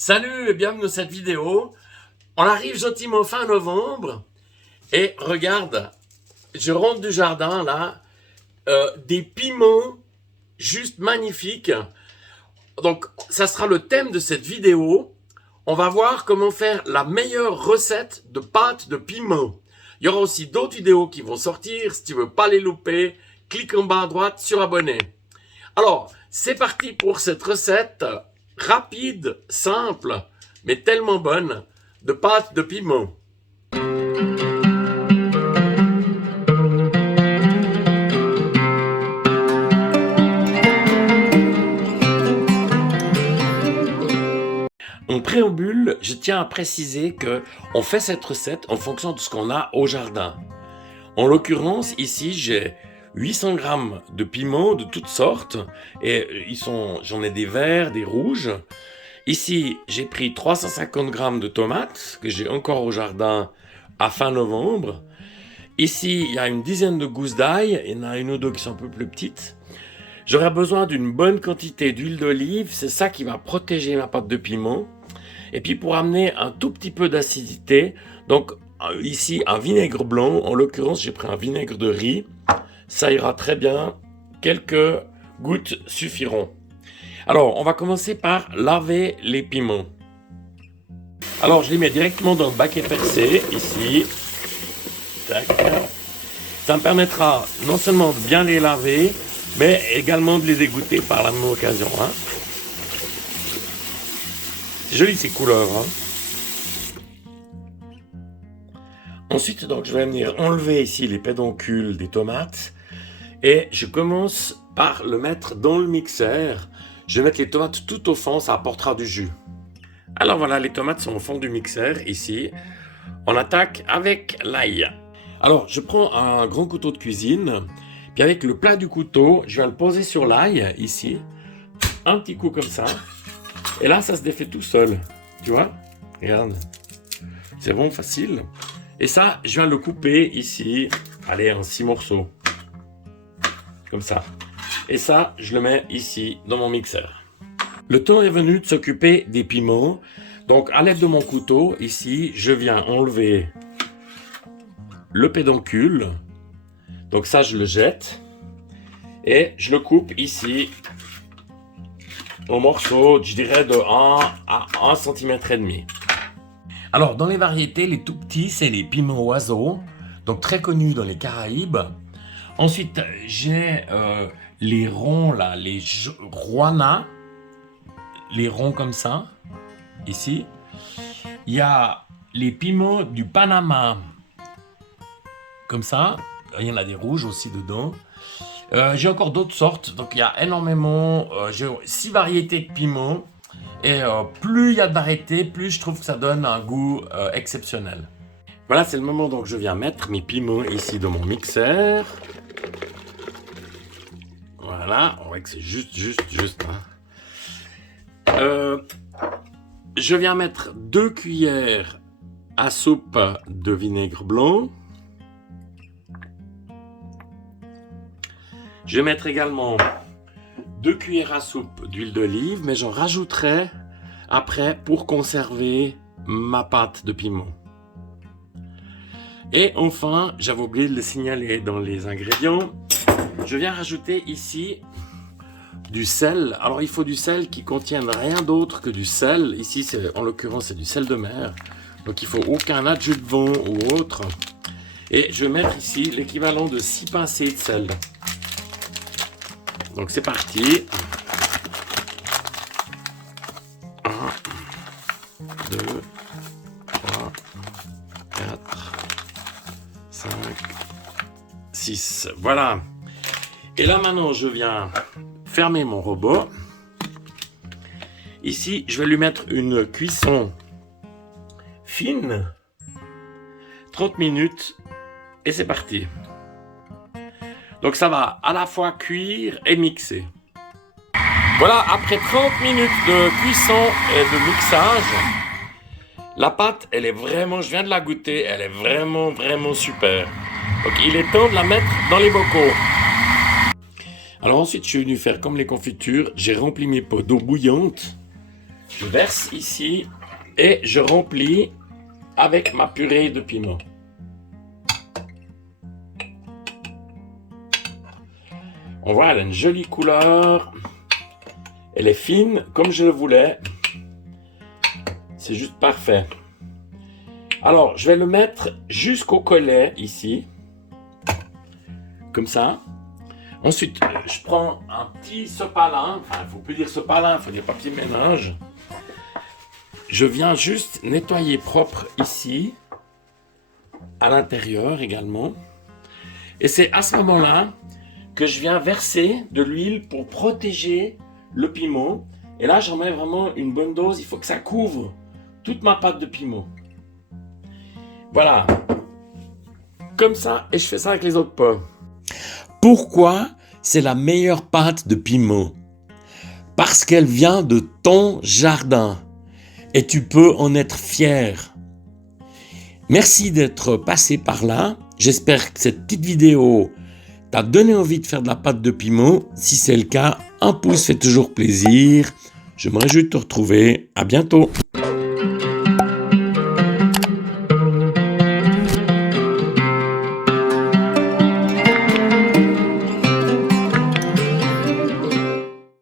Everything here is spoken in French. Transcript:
Salut et bienvenue dans cette vidéo. On arrive gentiment fin novembre et regarde, je rentre du jardin là, des piments juste magnifiques. Donc ça sera le thème de cette vidéo. On va voir comment faire la meilleure recette de pâte de piment. Il y aura aussi d'autres vidéos qui vont sortir. Si tu veux pas les louper, clique en bas à droite sur abonner. Alors, c'est parti pour cette recette rapide, simple, mais tellement bonne, de pâte de piment. En préambule, je tiens à préciser que on fait cette recette en fonction de ce qu'on a au jardin. En l'occurrence, ici, j'ai 800 grammes de piments de toutes sortes et j'en ai des verts, des rouges. Ici, j'ai pris 350 grammes de tomates que j'ai encore au jardin à fin novembre. Ici, il y a une dizaine de gousses d'ail, il y en a une ou deux qui sont un peu plus petites. J'aurai besoin d'une bonne quantité d'huile d'olive, c'est ça qui va protéger ma pâte de piment. Et puis pour amener un tout petit peu d'acidité, donc ici un vinaigre blanc, en l'occurrence j'ai pris un vinaigre de riz, ça ira très bien, quelques gouttes suffiront. Alors on va commencer par laver les piments. Alors je les mets directement dans le baquet percé, ici. Tac. Ça me permettra non seulement de bien les laver, mais également de les égoutter par la même occasion. C'est joli ces couleurs. Ensuite, donc, je vais venir enlever ici les pédoncules des tomates. Et je commence par le mettre dans le mixeur. Je vais mettre les tomates tout au fond, ça apportera du jus. Alors voilà, les tomates sont au fond du mixeur, ici. On attaque avec l'ail. Alors, je prends un grand couteau de cuisine. Puis avec le plat du couteau, je vais le poser sur l'ail, ici. Un petit coup comme ça. Et là, ça se défait tout seul. Tu vois? Regarde. C'est vraiment facile. Et ça, je viens le couper ici. Allez, en 6 morceaux. Comme ça. Et ça, je le mets ici, dans mon mixeur. Le temps est venu de s'occuper des piments. Donc, à l'aide de mon couteau, ici, je viens enlever le pédoncule. Donc ça, je le jette. Et je le coupe ici en morceaux, je dirais de 1 à 1,5 cm. Alors, dans les variétés, les tout petits, c'est les piments oiseaux, donc très connus dans les Caraïbes. Ensuite, j'ai les ronds, là, les Juana, les ronds comme ça, ici. Il y a les piments du Panama, comme ça. Il y en a des rouges aussi dedans. J'ai encore d'autres sortes, donc il y a énormément, j'ai 6 variétés de piments, et plus il y a de variétés, plus je trouve que ça donne un goût exceptionnel. Voilà, c'est le moment donc je viens mettre mes piments ici dans mon mixeur. Voilà, on voit que c'est juste. Je viens mettre 2 cuillères à soupe de vinaigre blanc. Je vais mettre également 2 cuillères à soupe d'huile d'olive, mais j'en rajouterai après pour conserver ma pâte de piment. Et enfin, j'avais oublié de le signaler dans les ingrédients, je viens rajouter ici du sel. Alors il faut du sel qui contienne rien d'autre que du sel. Ici, en l'occurrence, c'est du sel de mer. Donc il ne faut aucun adjuvant ou autre. Et je vais mettre ici l'équivalent de 6 pincées de sel. Donc c'est parti. 1, 2, 3, 4, 5, 6. Voilà. Et là maintenant je viens fermer mon robot. Ici je vais lui mettre une cuisson fine. 30 minutes. Et c'est parti. Donc ça va à la fois cuire et mixer. Voilà, après 30 minutes de cuisson et de mixage, la pâte, elle est vraiment, je viens de la goûter, elle est vraiment super. Donc il est temps de la mettre dans les bocaux. Alors ensuite, je suis venu faire comme les confitures, j'ai rempli mes pots d'eau bouillante. Je verse ici et je remplis avec ma purée de piment. On voit, elle a une jolie couleur. Elle est fine, comme je le voulais. C'est juste parfait. Alors, je vais le mettre jusqu'au collet, ici. Comme ça. Ensuite, je prends un petit sopalin. Enfin, il ne faut plus dire sopalin, il faut dire papier ménage. Je viens juste nettoyer propre ici. À l'intérieur également. Et c'est à ce moment-là que je viens verser de l'huile pour protéger le piment. Et là, j'en mets vraiment une bonne dose. Il faut que ça couvre toute ma pâte de piment. Voilà. Comme ça, et je fais ça avec les autres pommes. Pourquoi c'est la meilleure pâte de piment? Parce qu'elle vient de ton jardin. Et tu peux en être fier. Merci d'être passé par là. J'espère que cette petite vidéo t'a donné envie de faire de la pâte de piment. Si c'est le cas, un pouce fait toujours plaisir. Je me réjouis de te retrouver. À bientôt.